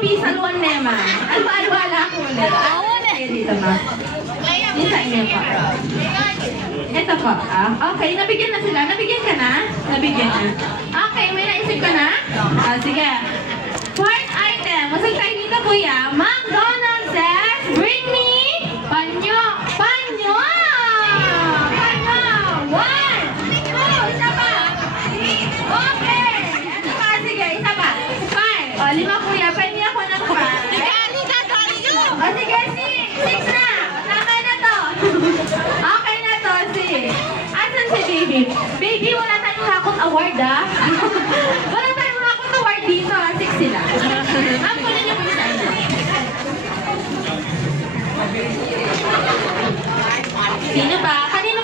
Pisal 1 Nema. Alwa-alwala ko ulit. Okay, dito ma. Yung sa inyo po. Ito po. Okay, nabigyan na sila. Nabigyan ka na? Nabigyan na. Okay, may naisip ka na? Sige. Fourth item. Masag tayo dito, kuya. McDonald's says, bring me panyo. Panyo! Panyo! 1, 2, isa pa. Okay. Ano pa? Sige, isa pa. 5. O, 5, kuya. Pengi ako ng 5. O, sige, 6 na. Tama na to. Okay na to, 6. Asan si baby? Baby, wala tayong hakot award, ah.